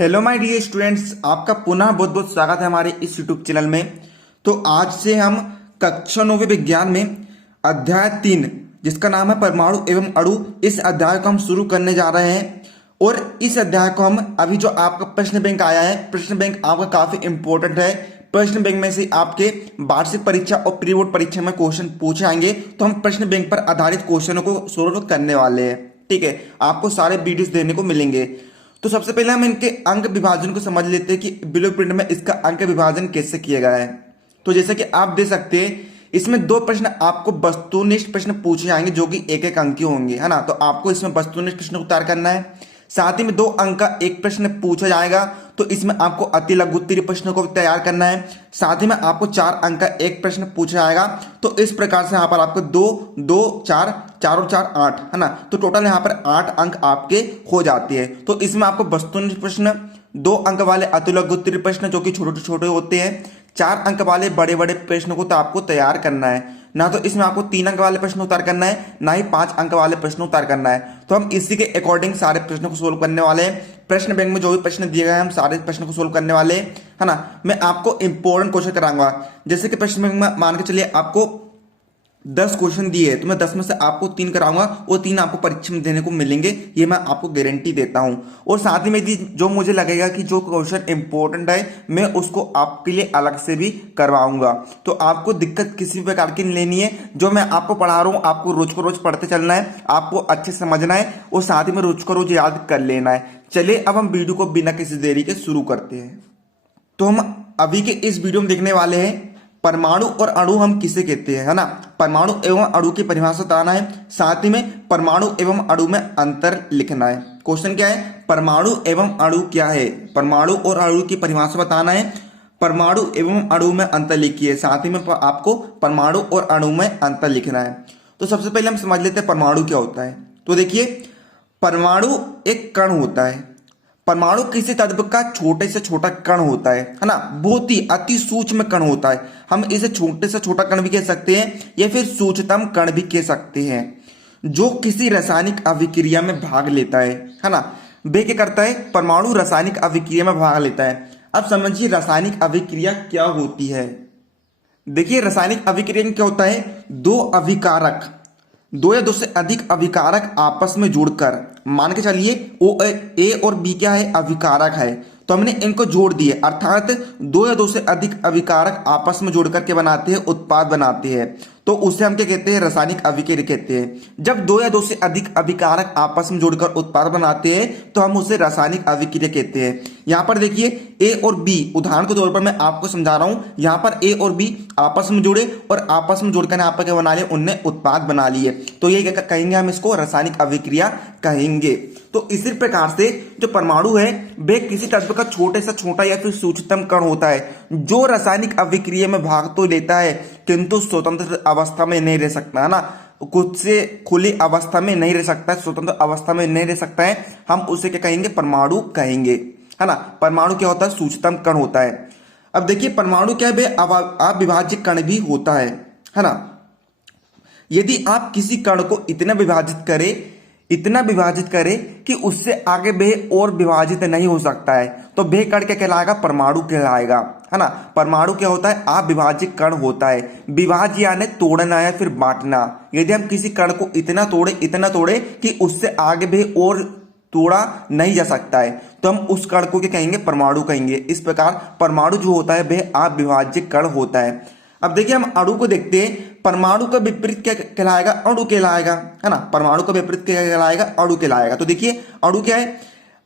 Hello my dear students, आपका पुनः बहुत बहुत स्वागत है हमारे इस यूट्यूब चैनल में। तो आज से हम कक्षा 9 विज्ञान में अध्याय 3 जिसका नाम है परमाणु एवं अणु, इस अध्याय को हम शुरू करने जा रहे हैं। और इस अध्याय को हम अभी जो आपका प्रश्न बैंक आया है, प्रश्न बैंक आपका काफी इंपॉर्टेंट है। प्रश्न बैंक में से आपके वार्षिक परीक्षा और प्री बोर्ड परीक्षा में क्वेश्चन पूछे आएंगे, तो हम प्रश्न बैंक पर आधारित क्वेश्चनों को सोल्व करने वाले हैं। ठीक है, आपको सारे वीडियोस देने को मिलेंगे। तो सबसे पहले हम इनके अंक विभाजन को समझ लेते हैं कि ब्लू प्रिंट में इसका अंक विभाजन कैसे किया गया है। तो जैसे कि आप देख सकते हैं, इसमें दो प्रश्न आपको वस्तुनिष्ठ प्रश्न पूछे जाएंगे जो कि एक एक अंक के होंगे, है ना। तो आपको इसमें वस्तुनिष्ठ प्रश्न उत्तर करना है। साथ ही में 2 अंक का एक प्रश्न पूछा जाएगा, तो इसमें आपको अति लघु उत्तरीय प्रश्नों को तैयार करना है। साथ ही में आपको 4 अंक का एक प्रश्न पूछा जाएगा। तो इस प्रकार से यहाँ पर आपको 2 2 4 4 और 4 8, है ना। तो टोटल यहाँ पर 8 अंक आपके हो जाते हैं। तो इसमें आपको वस्तुनिष्ठ प्रश्न, 2 अंक वाले अति लघु उत्तरीय प्रश्न जो कि छोटे छोटे होते हैं, 4 अंक वाले बड़े बड़े प्रश्नों को तो आपको तैयार करना है ना। तो इसमें आपको 3 अंक वाले प्रश्न उत्तर करना है, ना ही 5 अंक वाले प्रश्न उत्तर करना है। तो हम इसी के अकॉर्डिंग सारे प्रश्नों को सोल्व करने वाले हैं। प्रश्न बैंक में जो भी प्रश्न दिए गए हैं, हम सारे प्रश्नों को सोल्व करने वाले हैं, है ना। मैं आपको इंपॉर्टेंट क्वेश्चन कराऊंगा। जैसे कि प्रश्न बैंक में मान के चलिए आपको 10 क्वेश्चन दिए, तो मैं 10 में से आपको 3 कराऊंगा और 3 आपको परीक्षा में देने को मिलेंगे, ये मैं आपको गारंटी देता हूं। और साथ ही में जो मुझे लगेगा कि जो क्वेश्चन इंपॉर्टेंट है, मैं उसको आपके लिए अलग से भी करवाऊंगा। तो आपको दिक्कत किसी भी प्रकार की नहीं लेनी है। जो मैं आपको पढ़ा रहा हूं, आपको रोज को रोज पढ़ते चलना है, आपको अच्छे से समझना है और साथ ही में रोज को रोज याद कर लेना है। चलिए अब हम वीडियो को बिना किसी देरी के शुरू करते हैं। तो हम अभी के इस वीडियो में देखने वाले हैं परमाणु और अणु हम किसे कहते हैं, है ना। परमाणु एवं अणु की परिभाषा बताना है, साथ ही में परमाणु एवं अणु में अंतर लिखना है। क्वेश्चन क्या है, परमाणु एवं अणु क्या है। परमाणु और अणु की परिभाषा बताना है, परमाणु एवं अणु में अंतर लिखिए, साथ ही में आपको परमाणु और अणु में अंतर लिखना है। तो सबसे पहले हम समझ लेते हैं परमाणु क्या होता है। तो देखिए, परमाणु एक कण होता है। परमाणु किसी तत्व का छोटे से छोटा कण होता है ना। बहुत ही अति सूक्ष्म कण होता है। हम इसे छोटे से छोटा कण भी कह सकते हैं या फिर सूक्ष्मतम कण भी कह सकते हैं, जो किसी रासायनिक अभिक्रिया में भाग लेता है ना। वे क्या करता है, परमाणु रासायनिक अभिक्रिया में भाग लेता है। अब समझिए रासायनिक अभिक्रिया क्या होती है। देखिए, रासायनिक अभिक्रिया में क्या होता है, 2 अभिकारक, 2 या 2 से अधिक अभिकारक आपस में जुड़कर, मान के चलिए ए और बी क्या है, अभिकारक है, तो हमने इनको जोड़ दिए, अर्थात 2 या 2 से अधिक अभिकारक आपस में जोड़कर के बनाते हैं, उत्पाद बनाते हैं। तो उसे हम क्या कहते हैं, रासायनिक अभिक्रिया कहते हैं। जब 2 या 2 से अधिक अभिकारक आपस में जोड़कर उत्पाद बनाते हैं, तो हम उसे रासायनिक अभिक्रिया कहते हैं। यहाँ पर देखिए, ए और बी, उदाहरण के तौर पर मैं आपको समझा रहा हूं। यहाँ पर ए और बी आपस में जुड़े और आपस में जोड़कर यहाँ पर क्या बना लिए, उनने उत्पाद बना लिए। तो ये क्या कहेंगे, हम इसको रासायनिक अभिक्रिया कहेंगे। तो इसी प्रकार से जो परमाणु है, वे किसी तत्व का छोटे से छोटा या फिर सूक्ष्मतम कण होता है, जो रासायनिक अभिक्रिया में भाग तो लेता है किंतु स्वतंत्र अवस्था में नहीं रह सकता, है ना। खुद से खुली अवस्था में नहीं रह सकता है, स्वतंत्र अवस्था में नहीं रह सकता है। हम उसे क्या कहेंगे, परमाणु कहेंगे, है ना। परमाणु क्या होता है, सूक्ष्मतम कण होता है। अब देखिए, परमाणु क्या है, अविभाज्य कण भी होता है ना। यदि आप किसी कण को इतना विभाजित करें कि उससे आगे वह और विभाजित नहीं हो सकता है, तो वह कण क्या कहलाएगा, परमाणु कहलाएगा, है ना। परमाणु क्या होता है, अविभाज्य कण होता है। विभाज्य यानी तोड़ना या फिर बांटना। यदि हम किसी कण को इतना तोड़े कि उससे आगे वह और तोड़ा नहीं जा सकता है, तो हम उस कण को क्या कहेंगे, परमाणु कहेंगे। इस प्रकार परमाणु जो होता है वह अविभाज्य कण होता है। अब देखिए, हम अणु को देखते हैं। परमाणु का विपरीत क्या कहलाएगा, अणु कहलाएगा, है ना। परमाणु का विपरीत क्या कहलाएगा, अणु कहलाएगा। तो देखिए, अणु क्या है,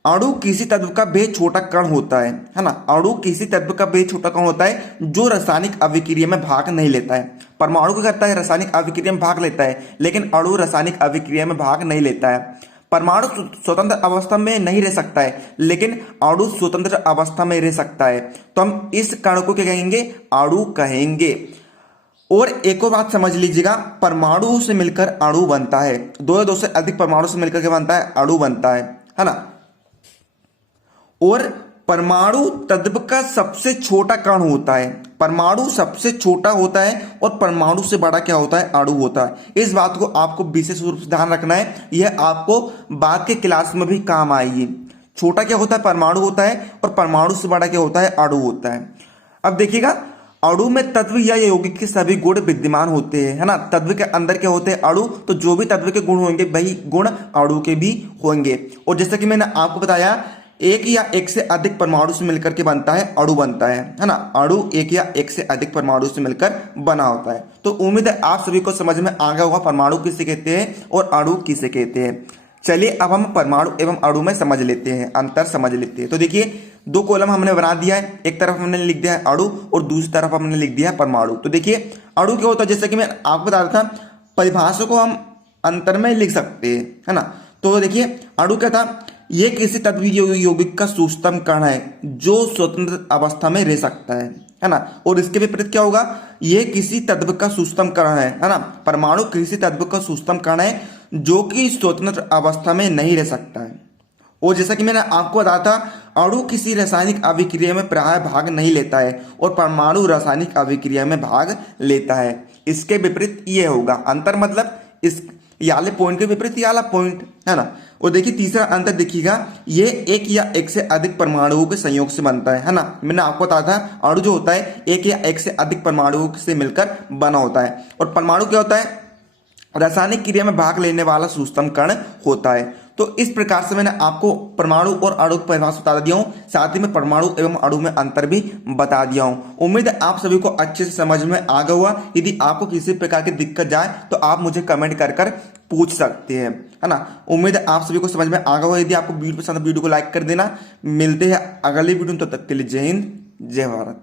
अणु किसी तत्व का बेहद छोटा कण होता है ना। अणु किसी तत्व का बेहद छोटा कण होता है जो रासायनिक अभिक्रिया में भाग नहीं लेता है। परमाणु क्या करता है, रासायनिक अभिक्रिया में भाग लेता है, लेकिन अणु रासायनिक अभिक्रिया में भाग नहीं लेता है। परमाणु स्वतंत्र अवस्था में नहीं रह सकता है, लेकिन अणु स्वतंत्र अवस्था में रह सकता है। तो हम इस कण को क्या कहेंगे, अणु कहेंगे। और एक और बात समझ लीजिएगा, परमाणु से मिलकर अणु बनता है। 2 या 2 से अधिक परमाणु से मिलकर क्या बनता है, अणु बनता है ना। और परमाणु तत्व का सबसे छोटा कण होता है। परमाणु सबसे छोटा होता है और परमाणु से बड़ा क्या होता है, अणु होता है। इस बात को आपको विशेष रूप से ध्यान रखना है, यह आपको बाद के क्लास में भी काम आएगी। छोटा क्या होता है, परमाणु होता है, और परमाणु से बड़ा क्या होता है, अणु होता है। अब देखिएगा, अणु में तत्व या यौगिक के सभी गुण विद्यमान होते हैं, है ना। तत्व के अंदर क्या होते हैं, अणु, तो जो भी तत्व के गुण होंगे वही गुण अणु के भी होंगे। और जैसे कि मैंने आपको बताया, एक या एक से अधिक परमाणु से मिलकर के बनता है अणु, बनता है ना। अणु एक या एक से अधिक परमाणु से मिलकर बना होता है। तो उम्मीद है आप सभी को समझ में आ गया होगा परमाणु किसे कहते हैं और अणु किसे कहते हैं। चलिए अब हम परमाणु एवं अणु में समझ लेते हैं, अंतर समझ लेते हैं। तो देखिए, दो कॉलम हमने बना दिया है, एक तरफ हमने लिख दिया है अणु और दूसरी तरफ हमने लिख दिया है परमाणु। तो देखिए, अणु क्या होता है, जैसे कि मैं आपको बता रहा था, परिभाषा को हम अंतर में लिख सकते हैं, है ना। तो देखिए, अणु क्या था, यह किसी तत्व यौगिक का सूक्ष्मतम कण है जो स्वतंत्र अवस्था में रह सकता है ना। और इसके विपरीत क्या होगा, यह किसी तत्व का सूक्ष्मतम कण है ना। परमाणु किसी तत्व का सूक्ष्मतम कण है जो कि स्वतंत्र अवस्था में नहीं रह सकता है। और जैसा कि मैंने आपको बताया था, अणु किसी रासायनिक अभिक्रिया में प्राय भाग नहीं लेता है और परमाणु रासायनिक अभिक्रिया में भाग लेता है। इसके विपरीत ये होगा अंतर, मतलब इस याले पॉइंट के विपरीत याला पॉइंट, है ना। और देखिए, तीसरा अंतर देखिएगा, ये एक या एक से अधिक परमाणुओं के संयोग से बनता है ना। मैंने आपको बताया था, अणु जो होता है एक या एक से अधिक परमाणुओं से मिलकर बना होता है, और परमाणु क्या होता है, रासायनिक क्रिया में भाग लेने वाला सूक्ष्मतम कण होता है। तो इस प्रकार से मैंने आपको परमाणु और अणु की परिभाषा बता दिया हूं, साथ ही में परमाणु एवं अणु में अंतर भी बता दिया हूं। उम्मीद है आप सभी को अच्छे से समझ में आ गया हुआ। यदि आपको किसी प्रकार की दिक्कत जाए तो आप मुझे कमेंट कर पूछ सकते हैं, है ना। उम्मीद है आप सभी को समझ में आ गया हुआ। यदि आपको वीडियो पसंद है, वीडियो को लाइक कर देना। मिलते हैं अगली वीडियो में, तब तक के लिए जय हिंद, जय भारत।